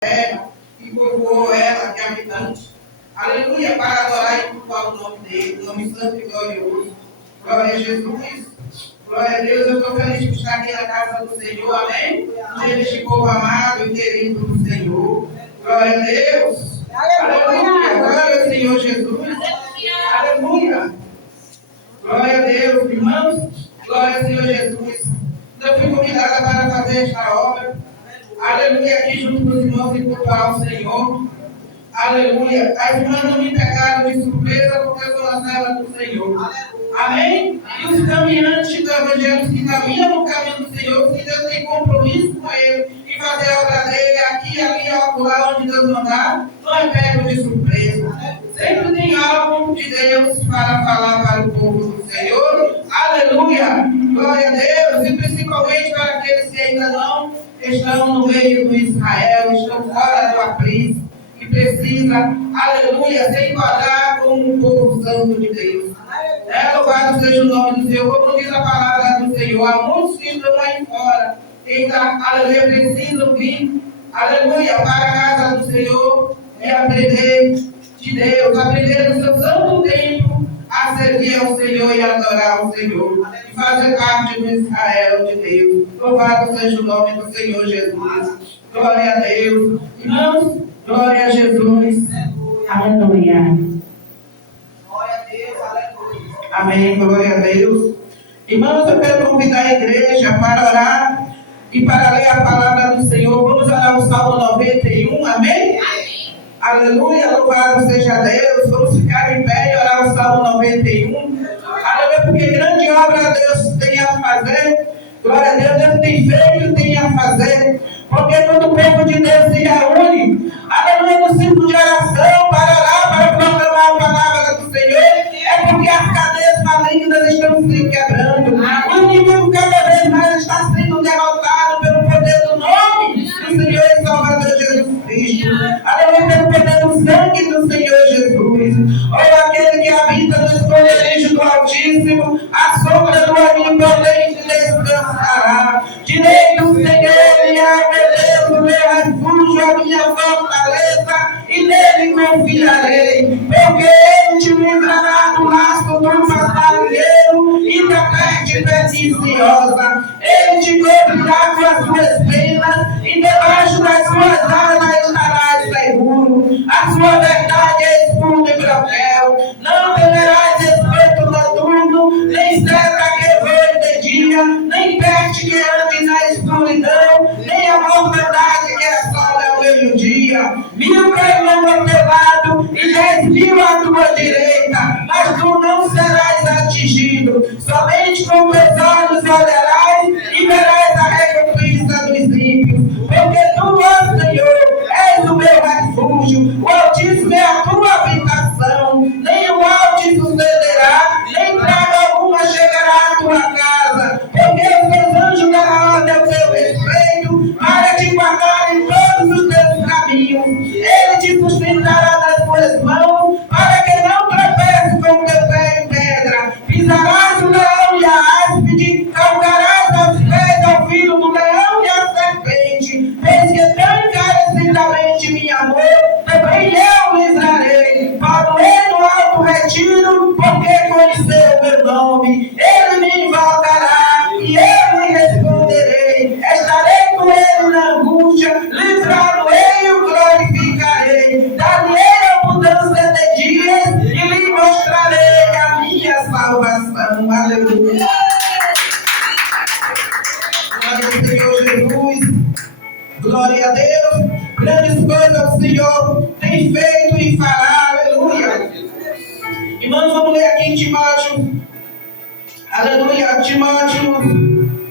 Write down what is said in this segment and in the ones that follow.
terra e povoou ela de habitantes. Aleluia, para adorar e cultuar o nome dele, nome santo e glorioso. Glória a Jesus. Glória a Deus, eu estou feliz por estar aqui na casa do Senhor, amém? No meio deste povo amado e querido do Senhor. Glória a Deus. Aleluia. Glória ao Senhor Jesus. Aleluia. Glória a Deus, irmãos. Glória ao Senhor Jesus. Eu fui convidada para fazer esta obra. Aleluia, aqui junto com os irmãos e cultuar o Senhor. Aleluia. As irmãs não me pegaram de surpresa porque eu sou na cela do Senhor. Amém? E os caminhantes do Evangelho que caminham no caminho do Senhor, que Deus tem compromisso com ele e fazer a obra dele aqui, ali, lá onde Deus mandar, não é pego de surpresa. Sempre tem algo de Deus para falar para o povo do Senhor. Aleluia. Glória a Deus. E principalmente para aqueles que ainda não estão no meio do Israel, estão fora do aprisco, que precisa, aleluia, se enquadrar como um povo santo de Deus. Louvado seja o nome do Senhor. Como diz a palavra do Senhor, há muitos que estão aí fora, que ainda, aleluia, precisam vir, aleluia, para a casa do Senhor e aprender de Deus, aprender no seu santo tempo a servir ao Senhor e adorar ao Senhor, e fazer parte do Israel de Deus. Louvado seja o nome do Senhor Jesus. Glória a Deus. Irmãos, glória a Jesus. Aleluia. Glória a Deus, aleluia. Amém, glória a Deus. Irmãos, eu quero convidar a igreja para orar e para ler a palavra do Senhor. Vamos orar o Salmo 91, amém? Aleluia, louvado seja Deus. Vamos ficar em pé e orar o Salmo 91. Aleluia, porque grande obra Deus tem a fazer. Glória a Deus, Deus tem feito e tem a fazer. Porque quando o povo de Deus se reúne, aleluia, no círculo de oração, para orar, para proclamar a palavra do Senhor, é porque as cadeias malignas estão se quebrando. O inimigo cada vez mais está sendo derrotado pelo poder do nome do Senhor e Salvador Jesus Cristo. Aleluia, pelo poder do sangue do Senhor Jesus. Ou aquele que habita no esconderijo do Altíssimo, a sombra do Onipotente descansará. Direi do Senhor, minha Deus, o meu refúgio, a minha fortaleza, e nele confiarei, porque ele te livrará do laço do passarinheiro e da peste perniciosa. Ele te cobrirá com as suas penas, e debaixo das suas asas estarás seguro. A sua verdade é escudo e broquel. Não temerás espanto noturno, nem seta que voe de dia, nem peste que ande na escuridão, nem a mortandade que assola ao meio-dia. 1000 cairão ao teu lado e 10.000 à tua direita, mas tu não serás atingido. Somente com teus olhos olharás e verás a recompensa dos ímpios. Porque tu, ó Senhor, és o meu refúgio, o Altíssimo é a tua habitação. Nem o mal te sucederá, nem praga alguma chegará à tua casa. Porque os teus anjos darão ordem ao teu respeito, para te guardar em todos os teus caminhos. Ele te sustentará nas tuas mãos, para que não tropeces com o teu pé em pedra. Pisarás o leão e a áspide, calcarás aos pés ao filho do leão e a serpente. Eis que tão encarecidamente me amou, também eu livrarei. Falei no alto retiro, porque conheceu meu nome. Ele me invocará e eu lhe responderei. Estarei com ele na angústia, livrá-lo-ei e o glorificarei. Dar-lhe abundância de dias e lhe mostrarei a minha salvação. Aleluia. Glória ao Senhor Jesus. Glória a Deus. Grandes coisas o Senhor tem feito e fará. Aleluia. Irmãos, vamos ler aqui em Timóteo. Aleluia. Timóteo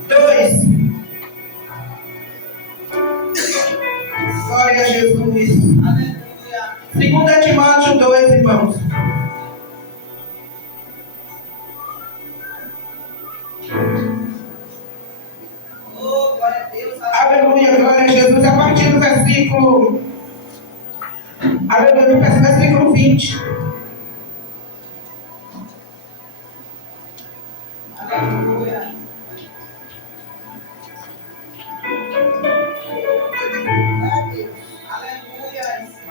2. Glória a Jesus. Aleluia. 2 Timóteo 2, irmãos. Oh, glória a Deus. Aleluia, glória a Jesus. A partir do versículo. Aleluia, versículo 20. Aleluia.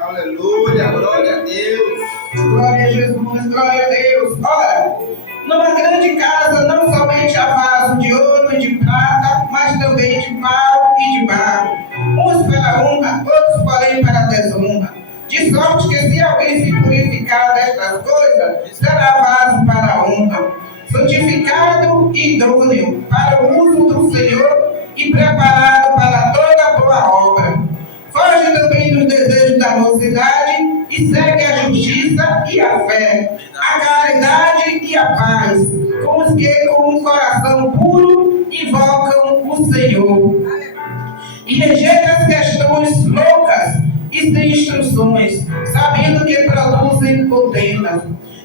Aleluia, glória a Deus. Glória a Jesus, glória a Deus. Ora, numa grande casa, não somente há vaso de ouro e de prata, mas também de pau e de barro. Uns para honra, outros, porém, para desonra. De sorte que se alguém se purificar destas coisas, será vaso para a honra, santificado e idôneo para o uso do Senhor e preparado para toda boa obra. Foge também dos desejos da mocidade e segue a justiça e a fé, a caridade e a paz, com os que com um coração puro invocam o Senhor. E rejeita as questões loucas e sem instruções, sabendo que produzem contendas.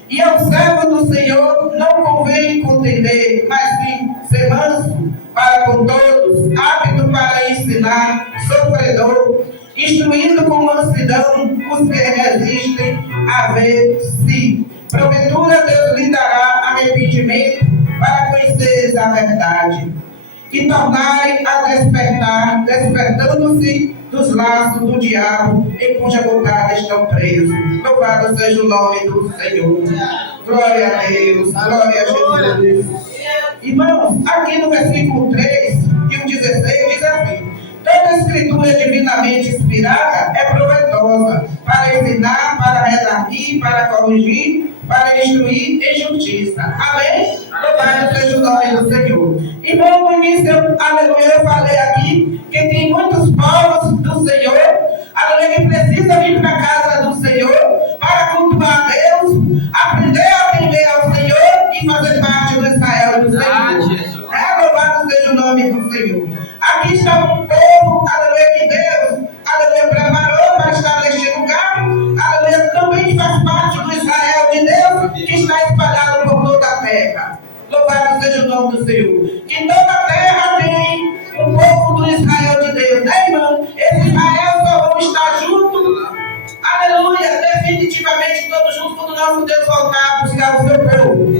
E ao servo do Senhor não convém contender, mas sim ser manso para com todos, apto para ensinar, sofredor, instruindo com mansidão os que resistem a ver-se. Porventura Deus lhe dará arrependimento para conheceres a verdade e tornarem a despertar, despertando-se dos laços do diabo em cuja vontade estão presos. Louvado seja o nome do Senhor. Glória a Deus, glória a Jesus. Irmãos, aqui no versículo 3 e o 16 diz assim: toda escritura divinamente inspirada é proveitosa para ensinar, para redarguir, para corrigir, para instruir em justiça. Amém? Louvado seja o nome do Senhor. Irmão, no início, aleluia, eu falei aqui que tem muitos povos do Senhor, aleluia, que precisa vir para a casa do Senhor para cultuar a Deus, aprender a temer ao Senhor e fazer parte do Israel do Senhor. Louvado seja o nome do Senhor. Aqui está um povo, aleluia, que Deus, aleluia, preparou para estar neste lugar, aleluia, também faz parte do Israel de Deus, que está espalhado por toda a terra. Louvado seja o nome do Senhor. Que toda a terra tem um povo do Israel de Deus, né, irmão? Esse Israel só vão estar juntos, aleluia, definitivamente todos juntos, quando o nosso Deus voltar a buscar o seu povo.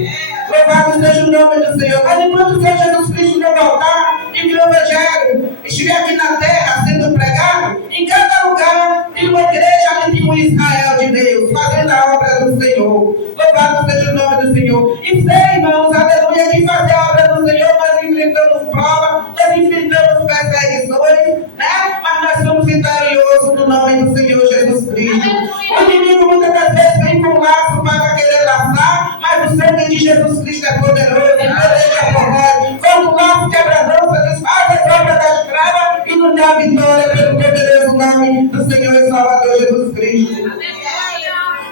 Louvado seja o nome do Senhor. Mas enquanto o Senhor Jesus Cristo não voltar e que o Evangelho estiver aqui na terra sendo pregado, em cada lugar tem uma igreja, ali tem um Israel de Deus, fazendo a obra do Senhor. Louvado seja o nome do Senhor. E sei, irmãos, aleluia, que fazer a obra do Senhor, nós enfrentamos provas, nós enfrentamos perseguições, né? Mas nós somos vitoriosos no nome do Senhor Jesus Cristo. O inimigo muitas das vezes vem com um laço para querer laçar, mas o sangue de Jesus Cristo é poderoso, e poderoso morrer. Quando o laço quebra-dança, desfaz as obras da escrava e nos dá a vitória pelo poderoso nome do Senhor e Salvador Jesus Cristo.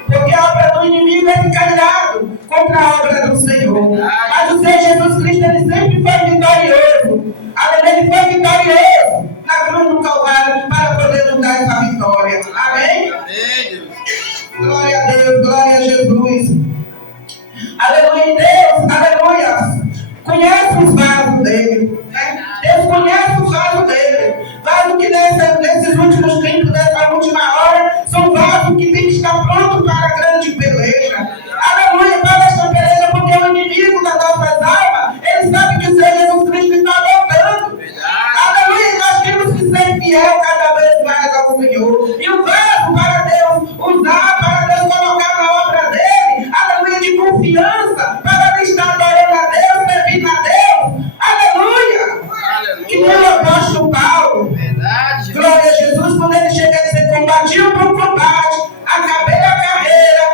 Porque a obra do inimigo é ficar irado contra a obra do Senhor. Mas o Senhor Jesus Cristo, ele sempre foi vitorioso. Ele foi vitorioso na cruz do Calvário para poder nos dar essa vitória. Amém? Glória a Deus, glória a Jesus. Aleluia, Deus, aleluia, conhece os vasos dele, né? Deus conhece os vasos dele, vasos que nesses últimos tempos, nessa última hora, são vasos que tem que estar prontos para a grande peleja. Aleluia, para esta peleja, porque o inimigo das nossas almas, ele sabe que o Senhor Jesus Cristo está voltando. Aleluia, nós temos que ser fiel cada vez mais ao Senhor, e o vaso para Deus usar, para Deus colocar na obra dele, aleluia, de confiança, para estar adorando a Deus, servindo a Deus, aleluia, que nem o apóstolo Paulo, glória a Jesus, quando ele chega a dizer, combati o bom combate, acabei a carreira,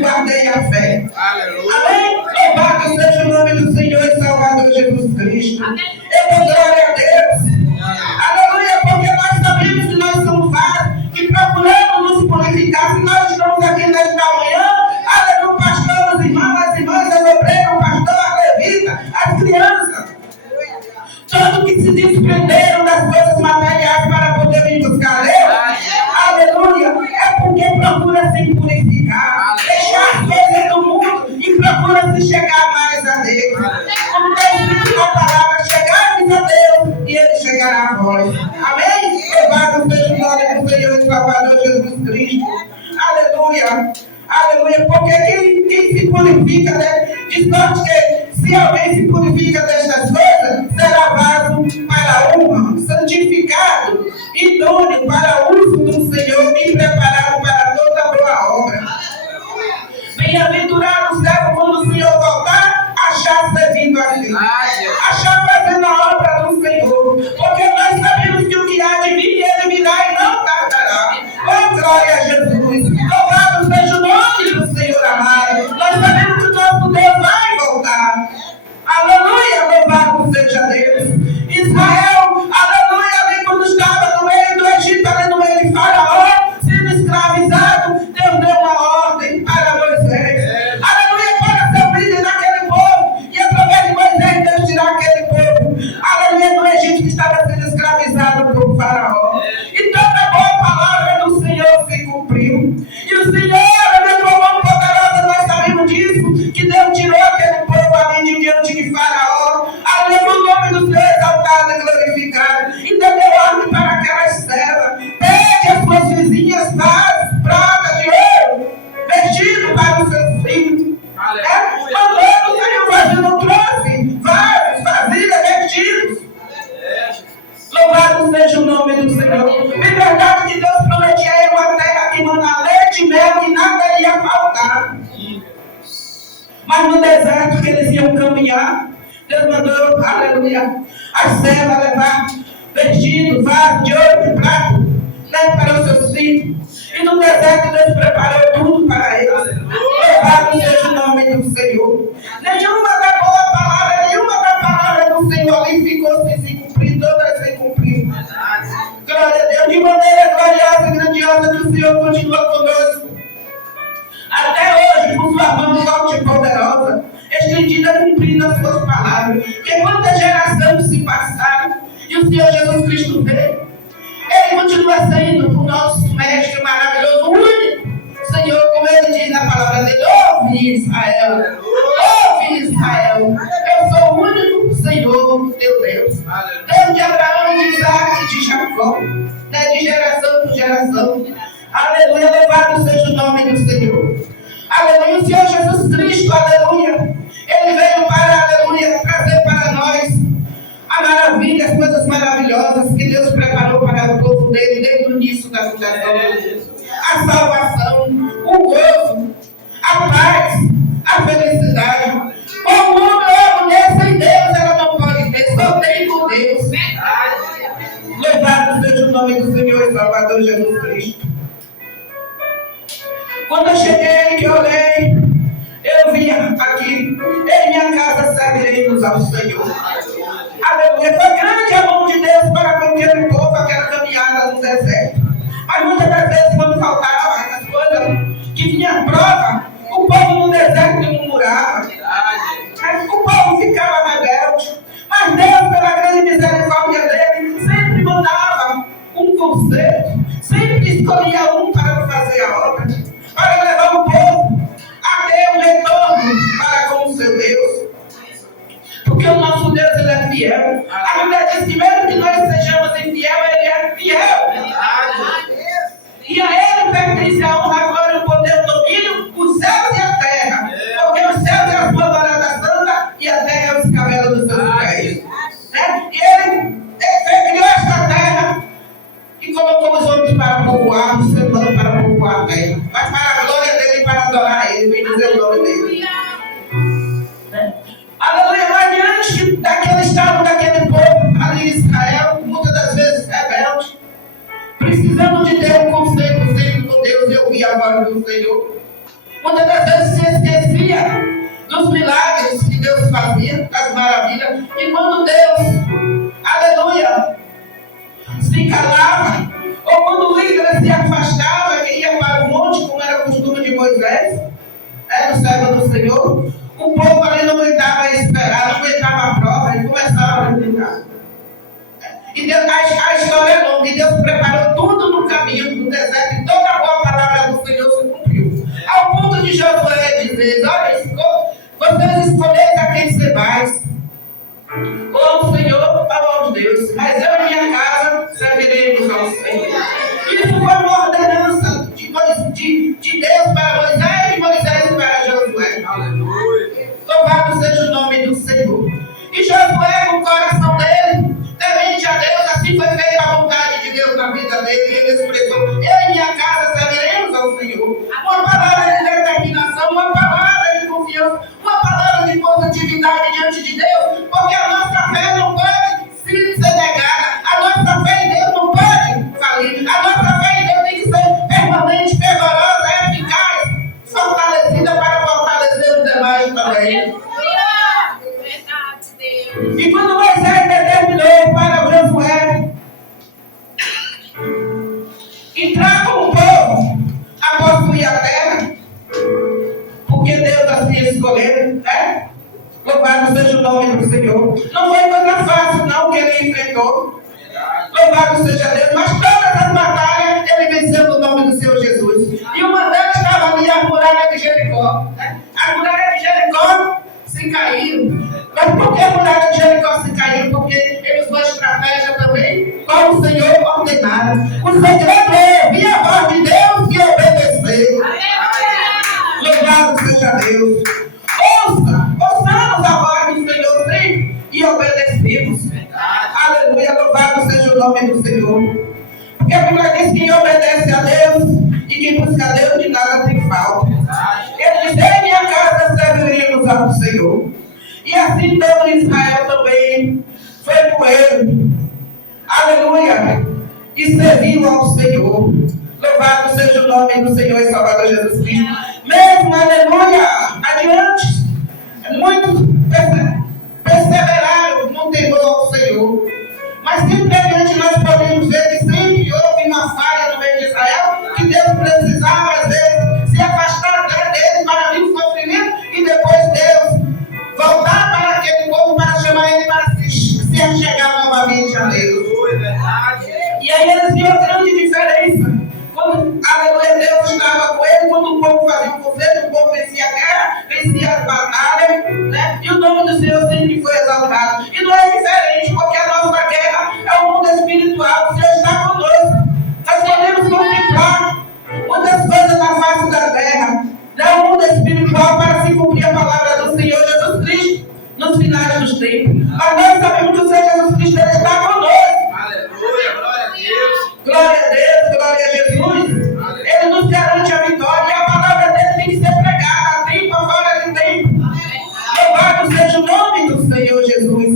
guardei a fé. Amém? Louvado seja o nome do Senhor e Salvador Jesus Cristo. Eu dou glória a Deus. Aleluia, porque nós sabemos que nós somos vários, que procuramos nos purificar. Se nós estamos aqui nesta manhã, aleluia, o pastor, os irmãos, as irmãs, as obreiras, o pastor, a levita, as crianças, todos que se desprenderam das coisas materiais para poder vir buscar Deus, aleluia, é porque procura se purificar, deixar as coisas do mundo e procura se chegar mais a Deus. Como está escrito na palavra, chegai-vos a Deus e Ele chegará a vós. Amém? Louvado seja o nome do Senhor e Salvador Jesus Cristo. Aleluia. Aleluia. Porque quem se purifica, né? De sorte que se alguém se purifica destas coisas, será vaso para a honra, santificado, idôneo para o uso do Senhor e preparado para no deserto que eles iam caminhar, Deus mandou, aleluia, a serva levar vestido, vaso de ouro e prata, né, para os seus filhos. E no deserto Deus preparou tudo para eles. Louvado seja o nome do Senhor. Nenhuma da boa palavra, nenhuma da palavra do Senhor ali ficou sem cumprir, todas sem cumprir. Glória a Deus, de maneira gloriosa e grandiosa que o Senhor continua conosco. Até hoje, por sua mão forte e poderosa, estendida cumprindo as suas palavras. Que quanta geração se passaram e o Senhor Jesus Cristo veio. Ele continua sendo o nosso mestre maravilhoso, único. Senhor, como ele diz na palavra dele, ouve Israel, ouve Israel. Eu sou o único Senhor, teu Deus. Deus de Abraão, de Isaac e de Jacó, né, de geração por geração. Aleluia, louvado seja o nome do Senhor. Aleluia, o Senhor Jesus Cristo, aleluia. Ele veio para, aleluia, trazer para nós a maravilha, as coisas maravilhosas que Deus preparou para o povo dele desde o início da fundação. A salvação, o gozo, a paz, a felicidade. Como uma mulher sem Deus, ela não pode ter, só tem com Deus. Louvado seja o nome do Senhor e Salvador Jesus Cristo. Quando eu cheguei, que eu olhei, eu vi aqui, em minha casa serviremos ao Senhor. Aleluia, foi grande a mão de Deus para com aquele povo, aquela caminhada no deserto. Mas muitas das vezes, quando faltava as coisas, que vinha prova, o povo no deserto murmurava. O povo ficava rebelde. Mas Deus, pela grande misericórdia dele, sempre mandava um conselho, sempre escolhia um para fazer a obra, para levar o povo a ter um retorno para com o seu Deus. Porque o nosso Deus, ele é fiel. A Bíblia diz que mesmo que nós sejamos infiel, ele é fiel. E a ele pertence a honra, a glória, o poder, o domínio, os céus e a terra. Porque os céus é a sua morada santa e a terra é os cabelos dos seus pés. E ele criou esta terra e colocou os homens para povoar, os seres humanos para povoar a terra. Mas para a glória dele e para adorar ele, bem dizer o nome dele. Aleluia, mas diante daquele estado, daquele povo ali em Israel, muitas das vezes rebelde, precisando de ter um conceito sempre com Deus e ouvir a voz do Senhor. Muitas das vezes se esquecia dos milagres que Deus fazia, das maravilhas, e quando Deus, aleluia, se calava, ou quando o líder se afastava e ia para o monte, como era o costume de Moisés, do servo do Senhor, o povo ali não aguentava esperar, não aguentava a prova, e começava a brincar. E Deus, a história é longa, e Deus preparou tudo no caminho do deserto, e toda a boa palavra do Senhor se cumpriu. Ao ponto de Josué dizer, olha, vocês escolheram a quem você vai. Ou o Senhor ou ao Deus, mas eu e minha casa serviremos ao Senhor. Isso foi uma ordenança de Deus para Moisés e Moisés para Josué. Aleluia. Louvado seja o nome do Senhor. E Josué, com o coração dele, temente a Deus, assim foi feita a vontade de Deus na vida dele, e ele expressou, eu e minha casa serviremos ao Senhor. Uma palavra de determinação, uma palavra de confiança, uma palavra de positividade diante de Deus, porque a nossa fé não pode ser negada, a nossa fé em Deus não pode falir, a nossa fé em Deus tem que ser permanente, fervorosa, eficaz, fortalecida para fortalecer os demais também. E quando Moisés determinou para Josué entrar com o povo a possuir a terra, porque Deus assim escolheu, né? Louvado seja o nome do Senhor. Não foi coisa fácil, não, que ele enfrentou. Louvado seja Deus, mas todas as batalhas ele venceu no nome do Senhor Jesus. E uma delas estava ali, a muralha de Jericó. Né? A muralha de Jericó se caiu. Mas por que a muralha de Jericó se caiu? Porque ele usou a estratégia também, como o Senhor ordenara. O segredo é ouvir a voz de Deus e obedecer. Louvado seja Deus. Ouçamos a voz do Senhor sempre e obedecemos. Aleluia, louvado seja o nome do Senhor. Porque a Bíblia diz que quem obedece a Deus e quem busca a Deus de nada tem falta. Ele diz, em minha casa serviremos ao assim todo Israel também foi com ele. Aleluia! E serviu ao Senhor. Louvado seja o nome do Senhor e Salvador Jesus Cristo. Mesmo, aleluia, adiante, muitos perseveraram no temor ao Senhor. Mas simplesmente nós podemos ver que sempre houve uma falha no meio de Israel, que Deus precisava, às vezes, se afastar deles para vir o sofrimento e depois Deus voltar para aquele povo para chamar ele para se achegar novamente a Deus. E aí eles viram a grande diferença. Quando, aleluia, Deus estava com ele, quando o povo fazia o conselho, o povo vencia a guerra, vencia as batalhas, né? E o nome do Senhor sempre foi exaltado. E não é diferente, porque a nossa guerra é o mundo espiritual. O Senhor está conosco. Nós podemos contemplar muitas coisas na face da terra. É o mundo espiritual para se cumprir a palavra do Senhor Jesus Cristo nos finais dos tempos. Mas nós sabemos que o Senhor Jesus Cristo ele está conosco. Aleluia, glória a Deus. Glória a Deus, glória a Jesus. Ele nos garante a vitória e a palavra dele tem que ser pregada a tempo, a fora de tempo. Louvado seja o nome do Senhor Jesus.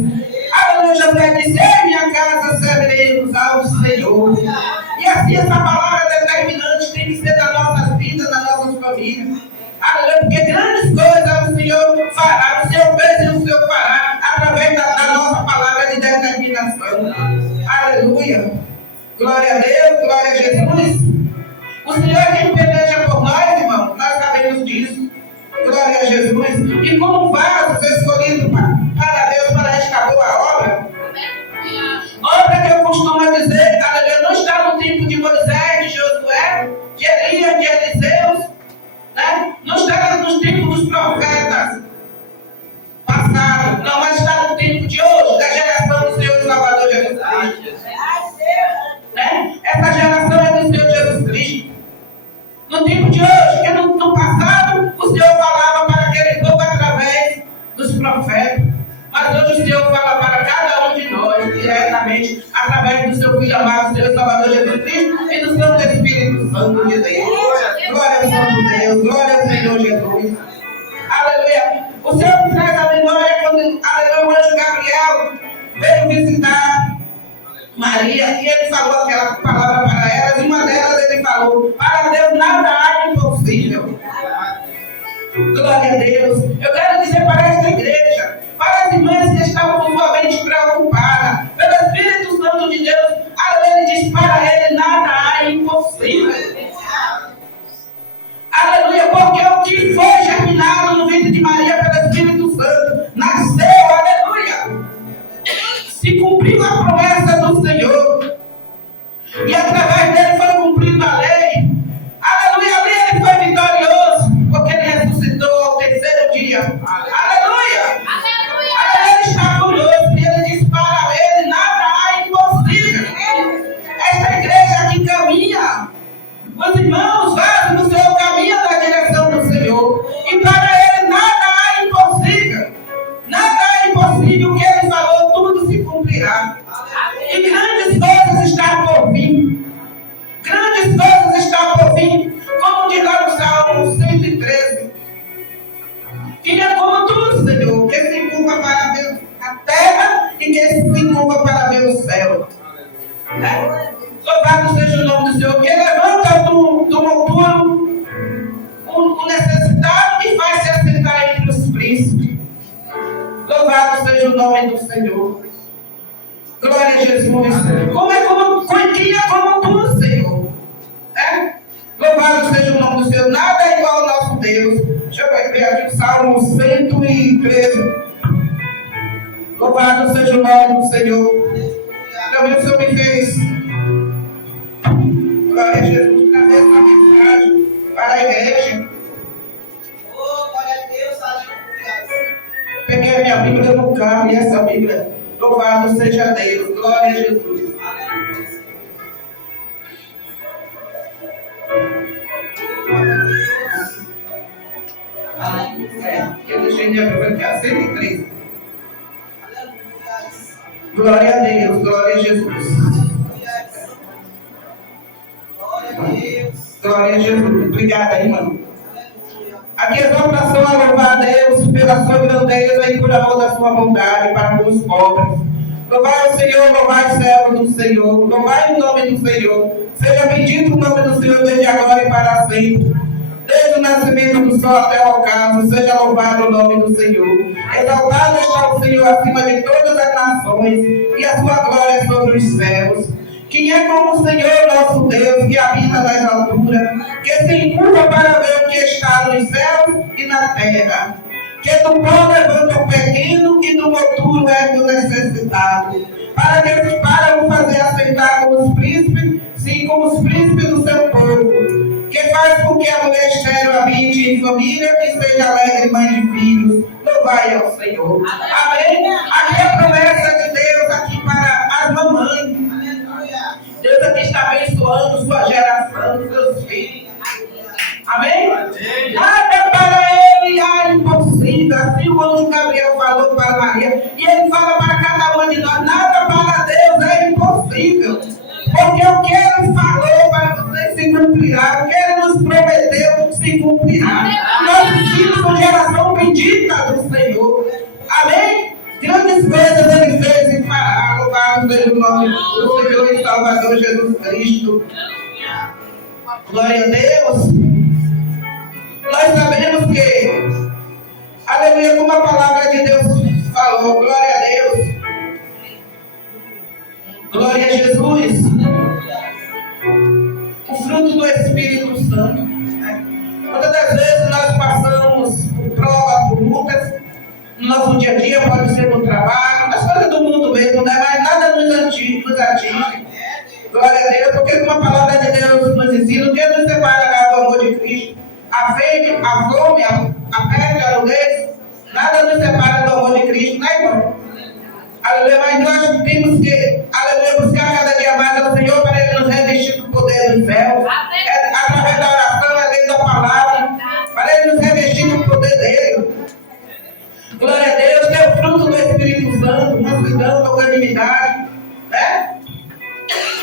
Aleluia, José disse: em minha casa serviremos ao Senhor. E assim essa palavra determinante tem que ser nas nossas vidas, nas nossas famílias. Aleluia, porque grandes coisas o Senhor fará, o Senhor fez e o Senhor fará através da nossa palavra de determinação. Aleluia. Glória a Deus, glória a Jesus. O Senhor é quem peleja por nós, irmão. Nós sabemos disso. Glória a Jesus. E como vasos escolhidos para Deus para esta boa obra. Outra que eu costumo dizer, aleluia, não está no tempo de Moisés, de Josué, de Elias, de Eliseu, né? Não está nos tempos dos profetas passados, não, mas está no tempo de hoje, da geração do Senhor e Salvador Jesus Cristo. Né? Essa geração é do Senhor Jesus Cristo. No tempo de hoje, que no passado o Senhor falava para aquele povo através dos profetas, mas hoje o Senhor fala para cada um de nós diretamente através do seu Filho amado, Senhor Salvador Jesus Cristo e do seu Espírito Santo de Deus. Glória ao Santo Deus, glória ao Senhor Jesus. Aleluia. O Senhor me traz a memória quando, aleluia, o anjo Gabriel veio visitar Maria, e ele falou aquela palavra para elas, e uma delas ele falou: para Deus nada há impossível. Glória a Deus. Eu quero dizer para esta igreja, para as irmãs que estavam com sua mente preocupada, pelo Espírito Santo de Deus, ele diz: para ele nada há impossível. Aleluia, porque o que foi germinado no ventre de Maria pelo Espírito Santo nasceu, aleluia. Se cumpriu a promessa do Senhor. E através dele foi cumprida a lei. Aleluia, ali ele foi vitorioso, porque ele ressuscitou ao terceiro dia. Aleluia. Aleluia. Ele está conosco e ele diz: para ele nada há impossível. Esta igreja aqui caminha. Os irmãos, vasos do Senhor caminham na direção do Senhor. E para ele nada há impossível. Nada há impossível. O que ele falou, tudo se cumprirá. E grandes coisas estão por vir. Grandes coisas estão por vir. Como diz lá no Salmo 113. Que é como tu, Senhor, que se curva para ver a terra e que se curva para ver o céu. Louvado seja o nome do Senhor, que levanta do monturo o necessitado e faz se assentar entre os príncipes. Louvado seja o nome do Senhor. Glória a Jesus. Como é como tu, Senhor. Louvado seja o nome do Senhor. Nada é igual ao nosso Deus. Deixa eu ver aqui o Salmo 113. Louvado seja o nome do Senhor. Também o Senhor me fez. Glória a Jesus. Trazer essa mensagem para a igreja. Oh, glória a Deus, aleluia. Peguei a minha Bíblia no carro e essa Bíblia. Louvado seja Deus. Glória a Jesus. Aleluia. Eu deixei de abrir aqui a 113. Glória a Deus. Glória a Jesus. Glória a Deus. Glória a Jesus. Obrigada, irmão. Aqui é exaltação a louvar a Deus pela sua grandeza e por amor da sua bondade para com os pobres. Louvai o Senhor, louvai o servo do Senhor, louvai o nome do Senhor. Seja bendito o nome do Senhor desde agora e para sempre. Desde o nascimento do sol até o ocaso, seja louvado o nome do Senhor. Exaltado está o Senhor acima de todas as nações, e a sua glória sobre os céus. Quem é como o Senhor nosso Deus, que habita nas alturas, que se encurva para ver o que está nos céus e na terra, que do pó levanta o pequeno e do moturo é do necessitado, para o fazer assentar com os príncipes, sim, como os príncipes do seu povo, que faz com que a mulher estéril habite em família e seja alegre mãe de filhos. Louvai ao Senhor. Amém? Aqui é a promessa de Deus aqui para as mamães. Deus aqui está abençoando sua geração, seus filhos. Amém? Nada para ele é impossível. Assim o anjo Gabriel falou para Maria. E ele fala para cada uma de nós: nada para Deus é impossível. Porque o que ele falou para vocês se cumprirá. O que ele nos prometeu se cumprirá. Nós filhos são geração bendita do Senhor. Amém? Grandes coisas ele fez e fará. Louvado seja o nome do Senhor e Salvador Jesus Cristo. Glória a Deus. Nós sabemos que, aleluia, como a palavra de Deus falou, glória a Deus. Glória a Jesus. O fruto do Espírito Santo. Muitas das vezes nós passamos por prova, por lutas, no nosso dia a dia, pode ser no trabalho, as coisas do mundo mesmo, né? Mas nada nos atinge. Glória a Deus, porque como a palavra de Deus nos ensina, o que nos separará do amor de Cristo? A fome, a peste, a nudez, nada nos separa do amor de Cristo, né, irmão? Aleluia, mas nós temos que, aleluia, buscar cada dia mais ao Senhor para Ele nos revestir do poder do céu. Através da oração, através da palavra, para Ele nos revestir do poder dele. Glória a Deus, ter o fruto do Espírito Santo, mansidão, longanimidade, né?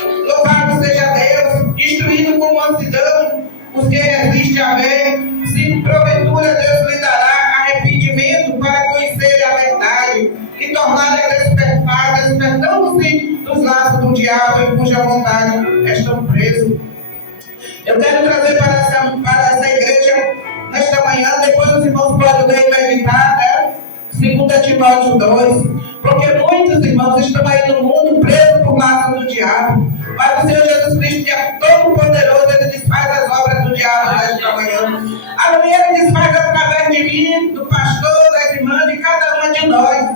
Louvado seja Deus, instruído com mansidão os que resistem a ver, se porventura Deus lhe dará arrependimento para conhecer a verdade e tornar a despertar, despertando-se dos laços do diabo em cuja vontade estão presos. Eu quero trazer para essa igreja nesta manhã, depois os irmãos podem ler e meditar, né? 2 Timóteo 2, porque muitos irmãos estão aí no mundo presos por laços do diabo, mas o Senhor Jesus Cristo, que é todo poderoso, Ele desfaz as obras do diabo nesta manhã. Aleluia, Ele desfaz através de mim, do pastor, das irmãs, de cada uma de nós.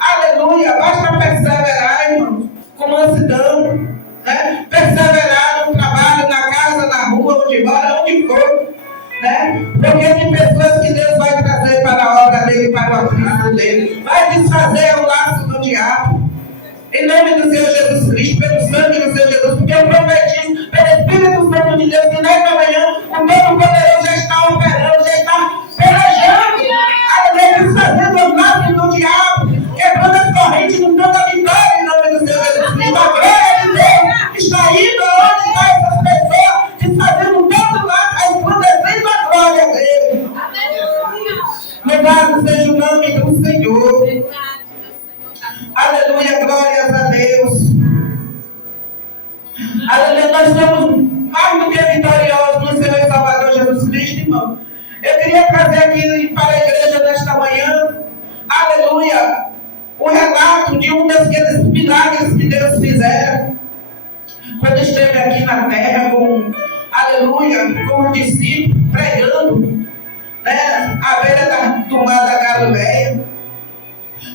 Aleluia, basta perseverar, irmãos, com mansidão, né? Perseverar no trabalho, na casa, na rua, onde mora, onde for, né? Porque tem pessoas que Deus vai trazer para a obra dele, para o aprisco dele, vai desfazer o laço do diabo. Em nome do Senhor Jesus Cristo, pelo sangue do Senhor Jesus, porque eu profetizo, pelo Espírito Santo de Deus, que nesta manhã o Todo-Poderoso já está operando, já está pelejando, aleluia, desfazendo os laços do diabo, quebrando as correntes, nos dando a vitória em nome do Senhor Jesus Cristo. A glória de Deus está indo onde está essas pessoas, desfazendo todo laço, resplandecendo a glória dele. Louvado seja o nome do Senhor. Aleluia, glórias a Deus. Aleluia, nós somos mais do que vitoriosos no Senhor e Salvador Jesus Cristo, irmão. Eu queria trazer aqui para a igreja nesta manhã, aleluia, o relato de um daqueles milagres que Deus fizera quando esteve aqui na terra aleluia, com os discípulos pregando, né, à beira do mar da Galileia.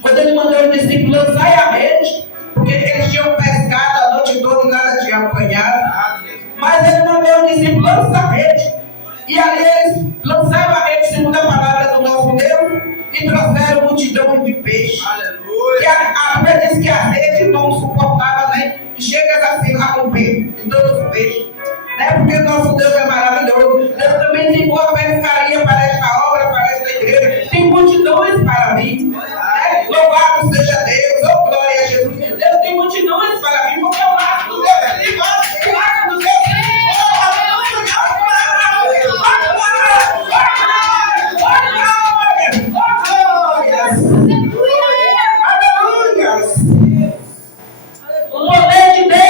Quando ele mandou os discípulos lançarem a rede, porque eles tinham pescado a noite toda e nada tinha apanhado. Mas ele mandou os discípulos lançar a rede. E ali eles lançaram a rede segundo a palavra do nosso Deus e trouxeram multidão de peixe. Aleluia. E a Bíblia diz que a rede não suportava nem chega assim a romper de todos os peixes. Né? Porque nosso Deus é maravilhoso.